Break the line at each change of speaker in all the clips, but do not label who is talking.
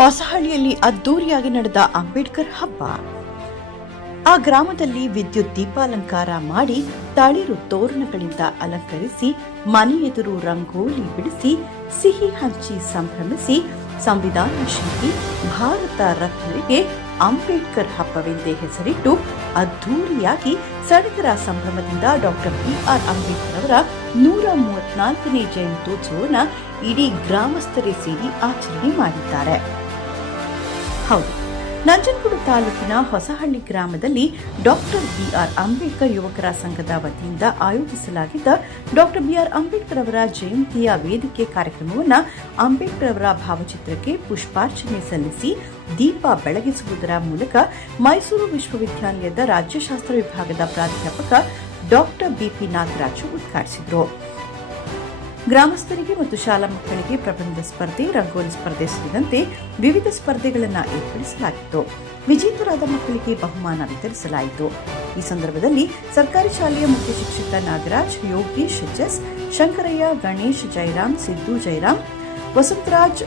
ಹೊಸಹಳ್ಳಿಯಲ್ಲಿ ಅದ್ದೂರಿಯಾಗಿ ನಡೆದ ಅಂಬೇಡ್ಕರ್ ಹಬ್ಬ. ಆ ಗ್ರಾಮದಲ್ಲಿ ವಿದ್ಯುತ್ ದೀಪಾಲಂಕಾರ ಮಾಡಿ ತಳಿರು ತೋರಣಗಳಿಂದ ಅಲಂಕರಿಸಿ, ಮನೆ ಎದುರು ರಂಗೋಲಿ ಬಿಡಿಸಿ, ಸಿಹಿ ಹಂಚಿ ಸಂಭ್ರಮಿಸಿ ಸಂವಿಧಾನ ಶಿಲ್ಪಿ ಭಾರತ ರತ್ನರಿಗೆ ಅಂಬೇಡ್ಕರ್ ಹಬ್ಬವೆಂದೇ ಹೆಸರಿಟ್ಟು ಅದ್ದೂರಿಯಾಗಿ ಸಡಗರ ಸಂಭ್ರಮದಿಂದ ಡಾಕ್ಟರ್ ಬಿಆರ್ ಅಂಬೇಡ್ಕರ್ ಅವರ ನೂರ ಮೂವತ್ನಾಲ್ಕನೇ ಜಯಂತ್ಯೋತ್ಸವವನ್ನು ಇಡೀ ಗ್ರಾಮಸ್ಥರೇ ಸೇರಿ ಆಚರಣೆ ಮಾಡಿದ್ದಾರೆ. ಹೌದು. ನಂಜನಗೂಡು ತಾಲೂಕಿನ ಹೊಸಹಳ್ಳಿ ಗ್ರಾಮದಲ್ಲಿ ಡಾಕ್ಟರ್ ಬಿಆರ್ ಅಂಬೇಡ್ಕರ್ ಯುವಕರ ಸಂಘದ ವತಿಯಿಂದ ಆಯೋಜಿಸಲಾಗಿದ್ದ ಡಾಕ್ಟರ್ ಬಿಆರ್ ಅಂಬೇಡ್ಕರ್ ಅವರ ಜಯಂತಿಯ ವೇದಿಕೆ ಕಾರ್ಯಕ್ರಮವನ್ನು ಅಂಬೇಡ್ಕರ್ ಅವರ ಭಾವಚಿತ್ರಕ್ಕೆ ಪುಷ್ಪಾರ್ಚನೆ ಸಲ್ಲಿಸಿ ದೀಪ ಬೆಳಗಿಸುವುದರ ಮೂಲಕ ಮೈಸೂರು ವಿಶ್ವವಿದ್ಯಾಲಯದ ರಾಜ್ಯಶಾಸ್ತ್ರ ವಿಭಾಗದ ಪ್ರಾಧ್ಯಾಪಕ ಡಾಕ್ಟರ್ ಬಿಪಿ ನಾಗರಾಜು ಉದ್ಘಾಟಿಸಿದರು. ಗ್ರಾಮಸ್ಥರಿಗೆ ಮತ್ತು ಶಾಲಾ ಮಕ್ಕಳಿಗೆ ಪ್ರಬಂಧ ಸ್ಪರ್ಧೆ, ರಂಗೋಲಿ ಸ್ಪರ್ಧೆ ಸೇರಿದಂತೆ ವಿವಿಧ ಸ್ಪರ್ಧೆಗಳನ್ನು ಏರ್ಪಡಿಸಲಾಗಿತ್ತು. ವಿಜೇತರಾದ ಮಕ್ಕಳಿಗೆ ಬಹುಮಾನ ವಿತರಿಸಲಾಯಿತು. ಈ ಸಂದರ್ಭದಲ್ಲಿ ಸರ್ಕಾರಿ ಶಾಲೆಯ ಮುಖ್ಯ ಶಿಕ್ಷಕ ನಾಗರಾಜ್ ಯೋಗೇಶ್ ಎಸ್ ಶಂಕರಯ್ಯ, ಗಣೇಶ್, ಜೈರಾಮ್, ಸಿದ್ದು ಜೈರಾಮ್, ವಸಂತರಾಜ್,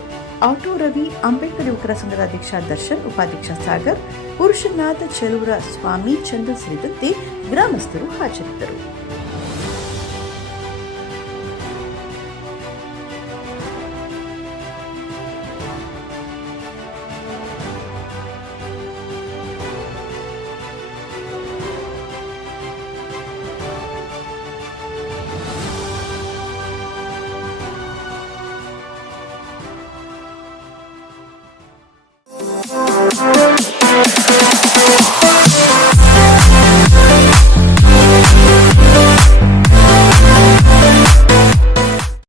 ಆಟೋ ರವಿ, ಅಂಬೇಡ್ಕರ್ ಯುವಕರ ಸಂಘದ ಅಧ್ಯಕ್ಷ ದರ್ಶನ್, ಉಪಾಧ್ಯಕ್ಷ ಸಾಗರ್, ಪುರುಷನಾಥ ಚೆಲುವರ ಸ್ವಾಮಿ ಚಂದ್ರ ಸೇರಿದಂತೆ ಗ್ರಾಮಸ್ಥರು ಹಾಜರಿದ್ದರು. Bye.